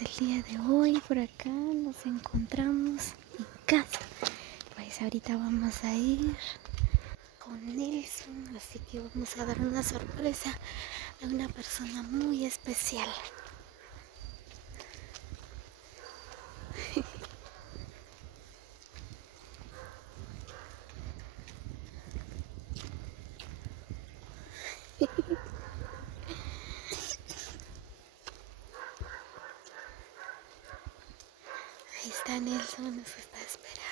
el día de hoy. Por acá nos encontramos en casa. Pues ahorita vamos a ir con Nelson, así que vamos a dar una sorpresa a una persona muy especial. Ahí está Nelson, nos está esperando.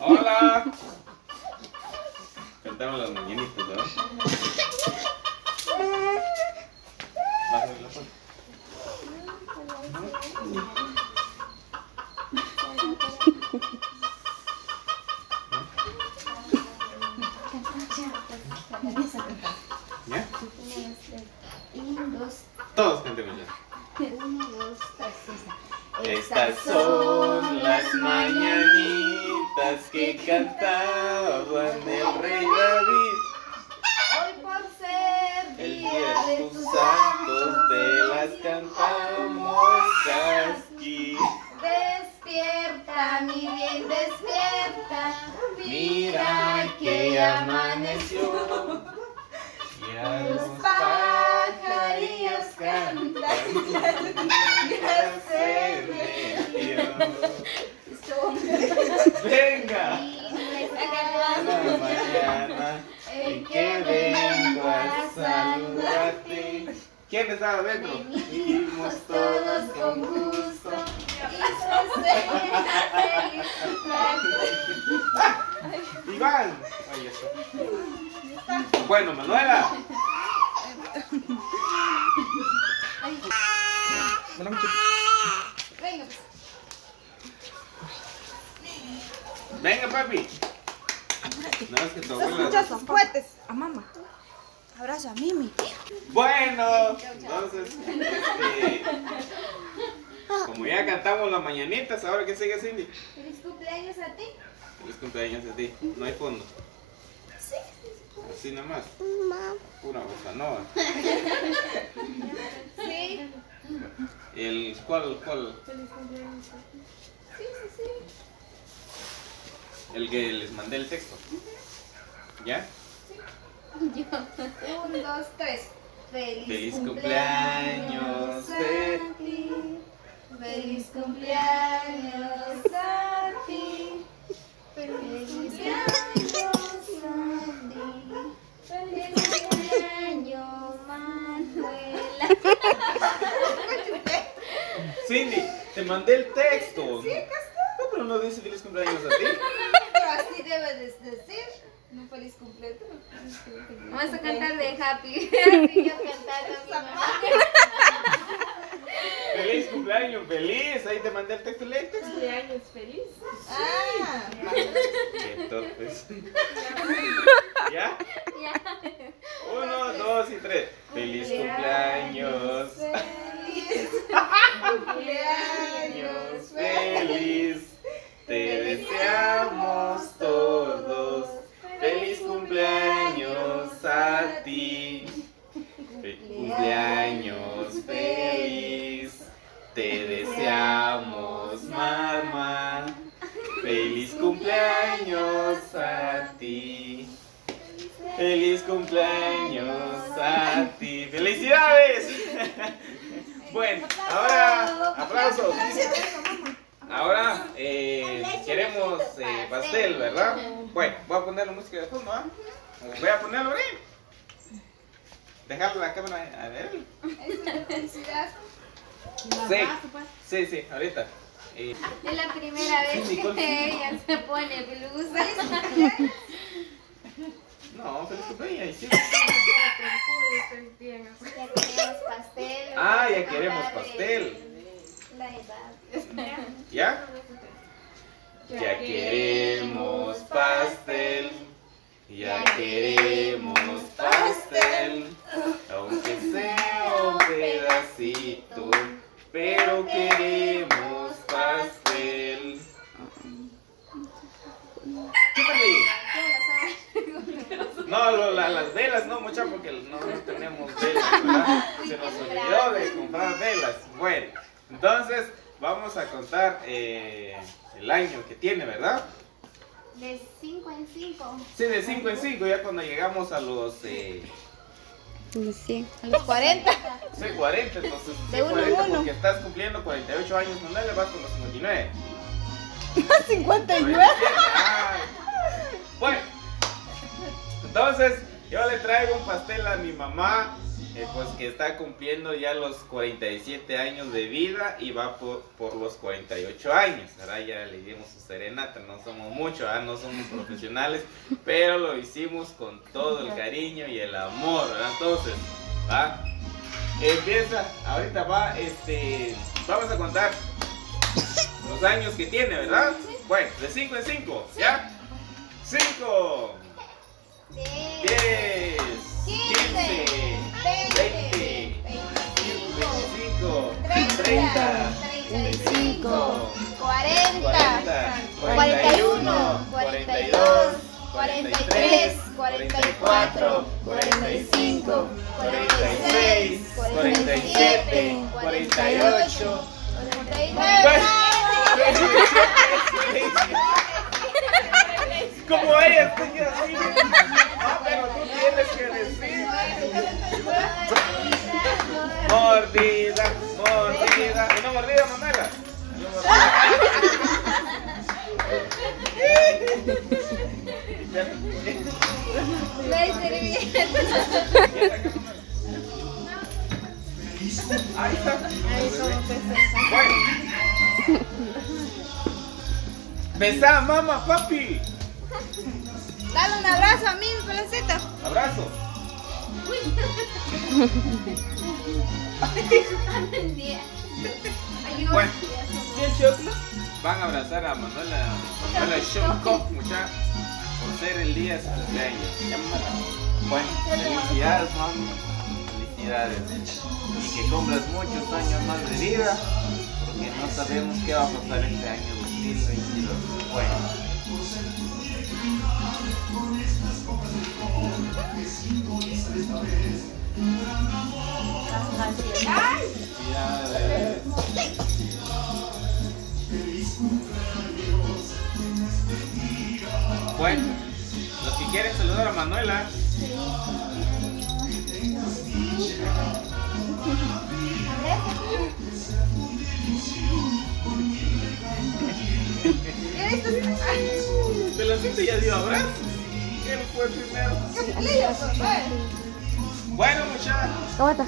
Hola. Cantamos las mañanitas, ¿verdad? Bájale la foto. ¿Ya? Todos cantemos ya. 1, 2, 3, Estas son las mañanitas que cantaban el rey David. Hoy por ser El día día de de tus tus santos te las cantamos aquí. Despierta, mi bien, despierta. Mira que amaneció. Y a Los los pajarillos cantan. ya se metió. Venga. La mañana en que vengo a saludarte. ¿Quién estaba adentro? Venimos todos con gusto. Iván. Ahí está. Bueno, Manuela. Venga, papi. No, es que todo Escucha sus cohetes a mamá. Abrazo a Mimi. Bueno, entonces, como ya cantamos las mañanitas, ¿ahora qué sigue, Cindy? ¿Feliz cumpleaños a ti? Feliz cumpleaños a ti. No hay fondo. Sí. Así nomás. Pura bossa nova. Sí. ¿Cuál? Sí. El que les mandé el texto. ¿Ya? 1, 2, 3. Feliz cumpleaños a ti. Feliz cumpleaños a ti. Feliz cumpleaños a ti. Feliz cumpleaños, Manuela. Cindy, te mandé el texto. Sí, acá está. No, pero no dice feliz cumpleaños a ti. Pero así debes decir. No feliz cumpleaños. Vamos a cantar de Happy. Happy, yo cantando a mi mamá. Feliz cumpleaños, feliz. Ahí te mandé el texto. Lee el texto. Cumpleaños feliz. Ah, Qué torpes. ¿Ya? Ya. 1, 2 y 3. Feliz cumpleaños. feliz Cumpleaños feliz. Te deseamos todos. Feliz cumpleaños a ti. Cumpleaños feliz. Te deseamos, mamá. Feliz cumpleaños a ti. Feliz cumpleaños a ti. ¡Felicidades! Bueno, ahora aplausos. Ahora queremos pastel, ¿verdad? Bueno, voy a poner la música de fondo, ¿ah? Voy a ponerlo ahí. Dejarle la cámara a él. Es una felicidad. Sí, ahorita. Es la primera vez Sí, Nicole. que ella se pone blusa. No, feliz cumpleaños. Sí. Ya queremos pastel. Ah, ya queremos pastel. La edad. ¿Ya? Ya queremos pastel. Ya queremos pastel. Aunque sea un pedacito, pero queremos pastel. ¿Qué tal? No, las velas no, mucha, porque no tenemos velas, ¿verdad? Se nos olvidó de comprar velas. Bueno, entonces vamos a contar el año que tiene, ¿verdad? De 5 en 5. Sí, de 5 en 5, ya cuando llegamos a los A los 40. sí, 40, entonces sí, De uno en 40 uno. porque estás cumpliendo 48 años, Manuel, vas con los 59. 59. Ay. Bueno, entonces yo le traigo un pastel a mi mamá, pues que está cumpliendo ya los 47 años de vida y va por los 48 años. Ahora ya le dimos su serenata, no somos muchos, no somos profesionales, pero lo hicimos con todo el cariño y el amor, ¿verdad? Entonces, ¿va? Empieza, ahorita va, vamos a contar los años que tiene, ¿verdad? Bueno, de 5 en 5, ¿ya? 5, 10, 15, 20, 25, 30, 35, 40, 41, 42, 43, 44, 45, 46, 47, 48, 49. Como ella tenía así. Ah, pero tú tienes que decir. Mordida, mordida. Una mordida, Manuela. No hay servilleta. Ahí está. Bueno. Besá, mamá, papi. Dale un abrazo a mí, peloncito. Abrazo. Bueno, ¿quién choclo? Van a abrazar a Manuela Shopkov, mucha, por ser el día de su cumpleaños. Llámala. Bueno, felicidades, mami. Felicidades. Y que cumplas muchos años más de vida, porque no sabemos qué va a pasar este año 2022. Bueno, Bueno, los que quieren saludar a Manuela. Peloncito ya dio abrazos. Él fue primero. Bueno, muchachos. ¿Cómo está?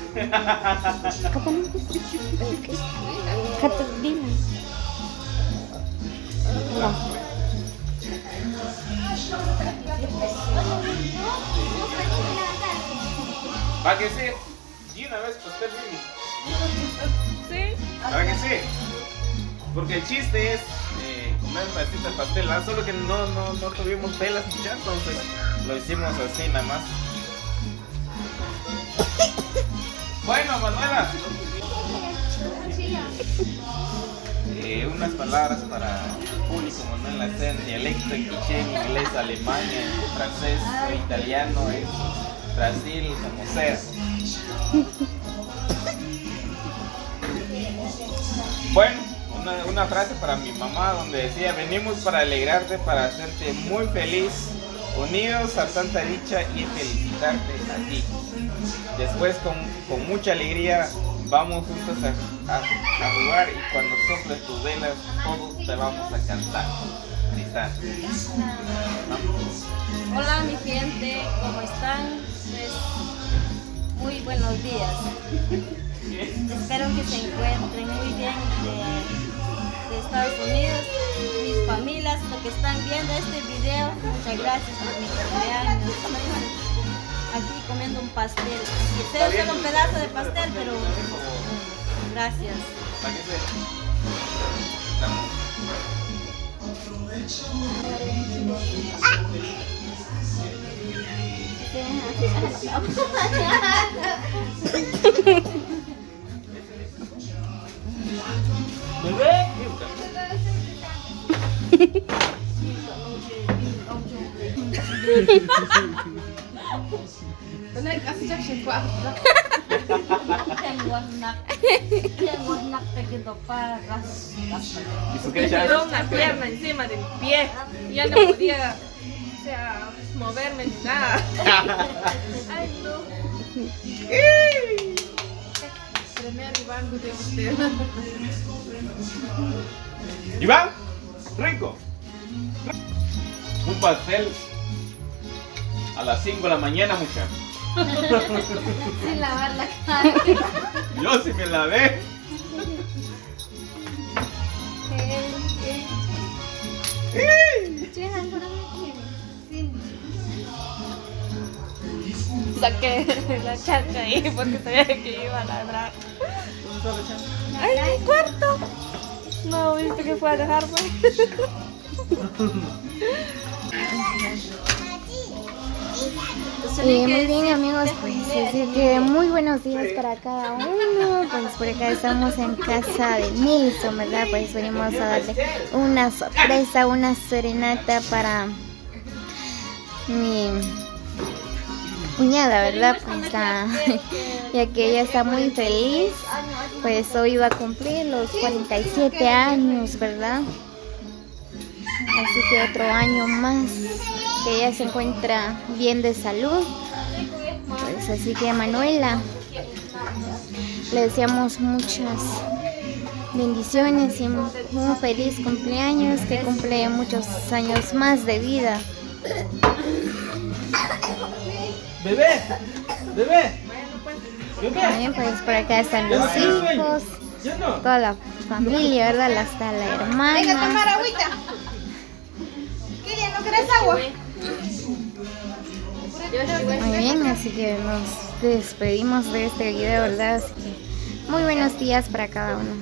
Kata dime. ¿Para que sí? Y una vez pastel mini. Sí. ¿Para que sí? Porque el chiste es comer un pedacito de pastel, ¿verdad? Solo que no tuvimos velas muchachos, entonces lo hicimos así nada más. Bueno, Manuela. Unas palabras para el público, Manuela, sea en dialecto, en quiché, en inglés, alemán, en francés, en italiano, en Brasil, como sea. Bueno, una frase para mi mamá donde decía: venimos para alegrarte, para hacerte muy feliz, unidos a tanta dicha y felicitarte a ti. Después con mucha alegría vamos juntos a jugar, y cuando soples tus velas todos te vamos a cantar. Ahí está. Hola mi gente, ¿cómo están? Pues, muy buenos días. Espero que se encuentren muy bien de Estados Unidos, mis familias, los que están viendo este video. Muchas gracias por mi cumpleaños. Aquí comiendo un pastel. Sea solo un pedazo de pastel, pero gracias. Bebé. ¿Y por qué Me ya? quedó una pierna encima del pie. Y ya no podía, o sea, moverme ni nada. Ay, no. Tremendo banco de usted. Iván, rico. Un pastel a las 5 de la mañana, muchachos. Sin lavar la cara. Yo sí me lavé. Saqué la chacha ahí porque sabía que iba a ladrar. ¡Ay, mi cuarto! No, viste que fue a dejarme. Muy bien amigos, pues así que muy buenos días para cada uno. Pues por acá estamos en casa de Nelson, ¿verdad? Pues venimos a darle una sorpresa, una serenata para mi cuñada, ¿verdad? Pues ya que ella está muy feliz, pues hoy va a cumplir los 47 años, ¿verdad? Así que otro año más que ella se encuentra bien de salud. Pues así que Manuela, le deseamos muchas bendiciones y un feliz cumpleaños, que cumple muchos años más de vida. Bebé, bebé. También pues por acá están los hijos, toda la familia, ¿verdad? Hasta la hermana. Venga a tomar agüita. Kirian, ¿no querés agua? Muy bien, así que nos despedimos de este video, ¿verdad? Así que muy buenos días para cada uno.